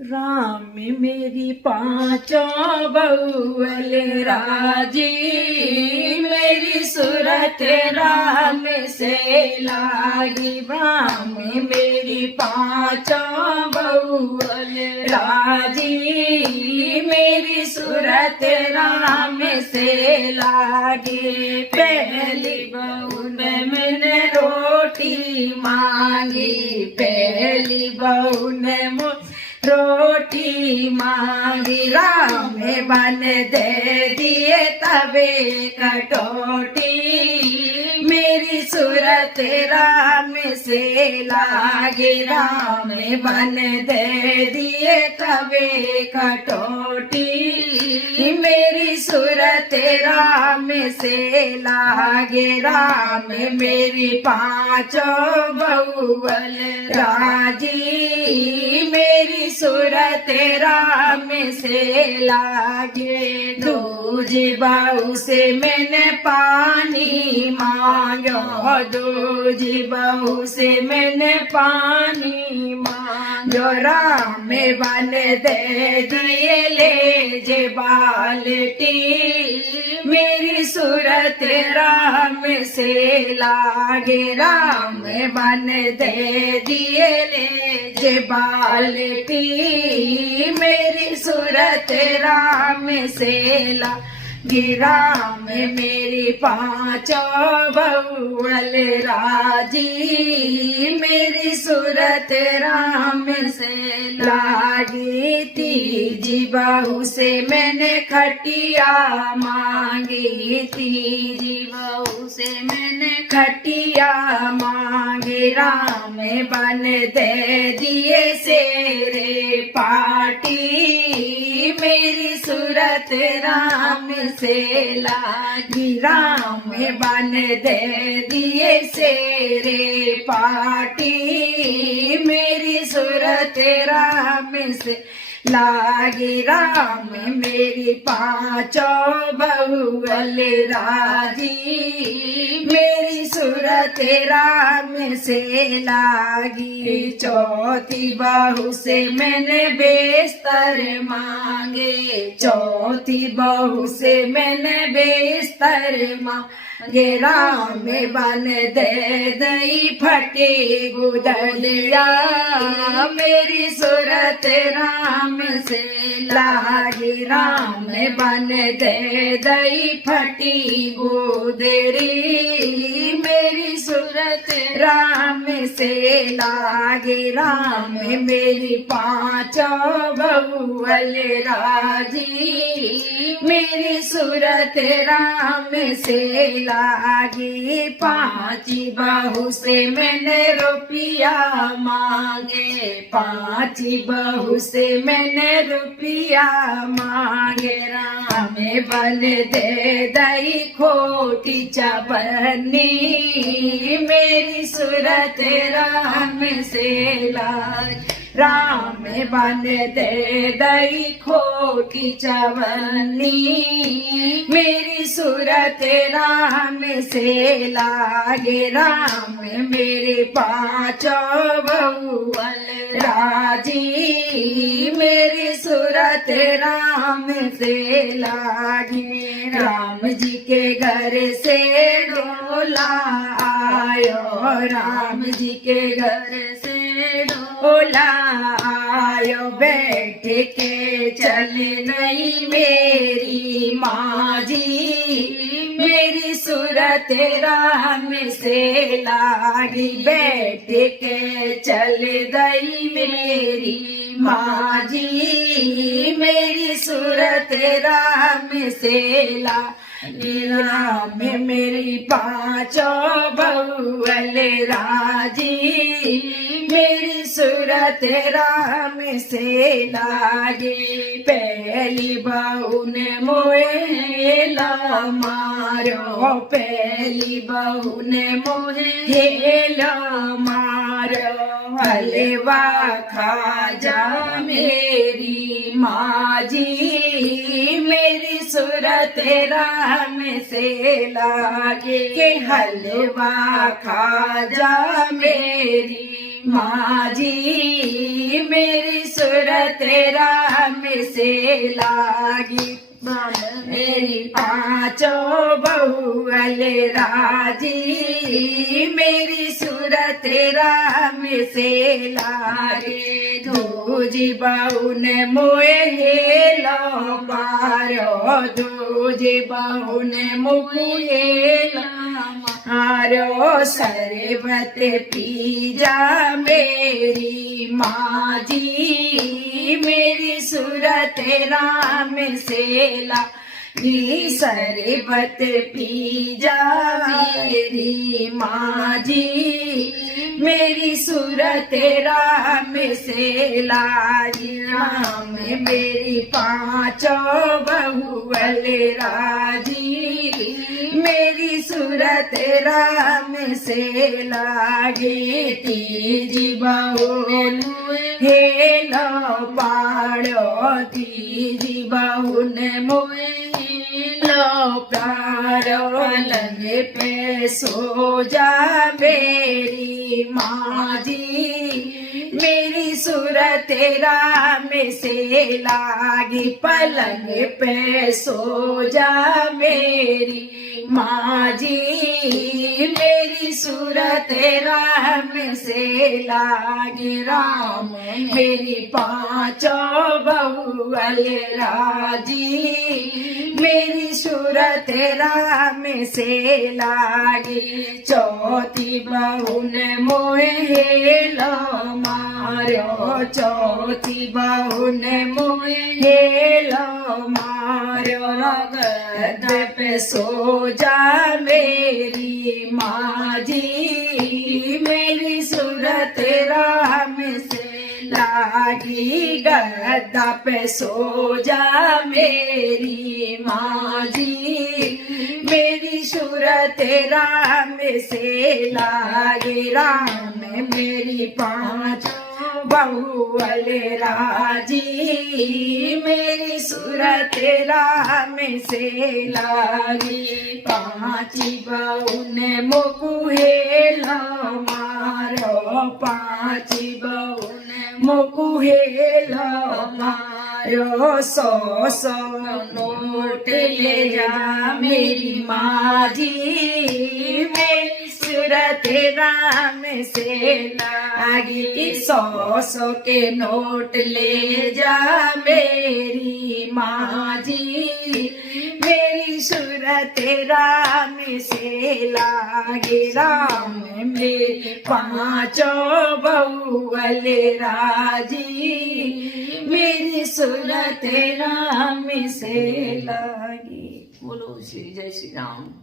राम मेरी पांचों बहुअल राजी, मेरी सूरत राम से लागी। राम मेरी पांचों बहुअल राजी, मेरी सूरत राम से लागी। पहली बहू ने मैंने रोटी मांगी, पहली बहू ने रोटी मांगी। राम बन दे दिए तवे कटोटी, मेरी सूरत राम से लागे। राम बन दे दिए तवे कटोटी, मेरी सूरत राम से लागे। राम मेरी पांचों बहुअल राजी, मेरी सूरत राम से लागे। दूजी बहू से मैंने पानी मांगो, दूजी बहू से मैंने पानी मांगो। राम बन दे दिए ले जे बाल्टी, मेरी सूरत राम से लागे। राम बन दे दिए ले जे बाल्टी, मेरी सूरत राम से लागे। राम मेरी पांचों बहुअल राजी, मेरी सूरत राम से लागी। तीजी बहू से मैंने खटिया मांगी, तीजी बहू से मैंने खटिया मांगी। राम बन दे दिए शेरे पाटी, मेरी सूरत राम से लागी। राम बन दे दिए शेरे पाटी, मेरी सूरत राम से लागी। राम मेरी पांचों बहुअल राजी, मेरी सूरत राम से लागी। चौथी बहू से मैंने बेस्तर मांगे, चौथी बहू से मैंने बेस्तर मांगे। राम बन दे दई फटी गुदलिया, मेरी सूरत राम से लागी। राम बन दे दई फटी गुदरी, मेरी सूरत राम से लागे। राम मेरी पांचों बहुअल राजी, मेरी सूरत राम से लागी। पांची बहू से मैंने रुपया मांगे, पांची बहू से मैंने रुपया मांगे। राम बन दे दई खोटी चबन्नी, मेरी सूरत राम से लागे। राम बन दे दई खोटी चवन्नी, मेरी सूरत राम से लागे। राम मेरे पांचों बहुअल राजी, मेरी सूरत राम से लागे। राम जी के घर से डोला आयो, राम जी के घर से डोला आयो। बैठ के चले नहीं मेरी माँ जी, मेरी सूरत राम से लागी। बैठ के चले गई मेरी माँ जी, मेरी सूरत राम से लागी। राम मेरी पांचों बहुअल राजी, मेरी सूरत राम से लागे। पहली बहू ने मोहे ला मारो, पहली बहू ने मोहे ला मारो। हलवा खा जा मेरी माँ जी, मेरी सूरत राम से लागे। के हलवा खा जा मेरी माँ जी, मेरी सूरत सूरत राम से लागी मेरी पांचों बहुअल राजी मेरी सूरत राम से लागे दूजी बहू ने मोए हेलो पारो दूजी बहू ने मुहे मारो सरबत पीजा मेरी माँ जी मेरी सूरत राम से लागी सरबत पीजा मेरी माँ जी मेरी सूरत राम से लागी राम मेरी पांचों बहुअल राजी मेरी सूरत राम से लागी तीजी बहू हेलो पाड़ो तीजी बहू ने लो प्यारो लगे पे सो जा मेरी माँ जी मेरी सूरत राम से लागी पलंग पे सो जा मेरी माँ जी मेरी सूरत राम से लागी राम मेरी पांचों बहुअल राजी मेरी सूरत राम से लागी चौथी बहू ने मोहे हेलो मारो चौथी बहू ने मोहे हेलो मारो गद पे सो जा मेरी माँ जी मेरी सूरत राम से लागी गद्दा पे सो जा मेरी माँ जी मेरी सूरत राम से लागी राम मेरी पांच बहुअल राजी मेरी सूरत राम से लागी पांची बहू ने मुकु हेलो मारो पांची बहू ने मुकु हेलो मारो सौ सौ नोट ले जा मेरी माँ जी मेरी सूरत राम से लागी सौ सौ के नोट ले जा मेरी माँ जी मेरी सूरत राम से लागे राम मेरे पांचों बहुअल राजी मेरी सूरत राम से लागी। बोलो श्री जय श्री राम।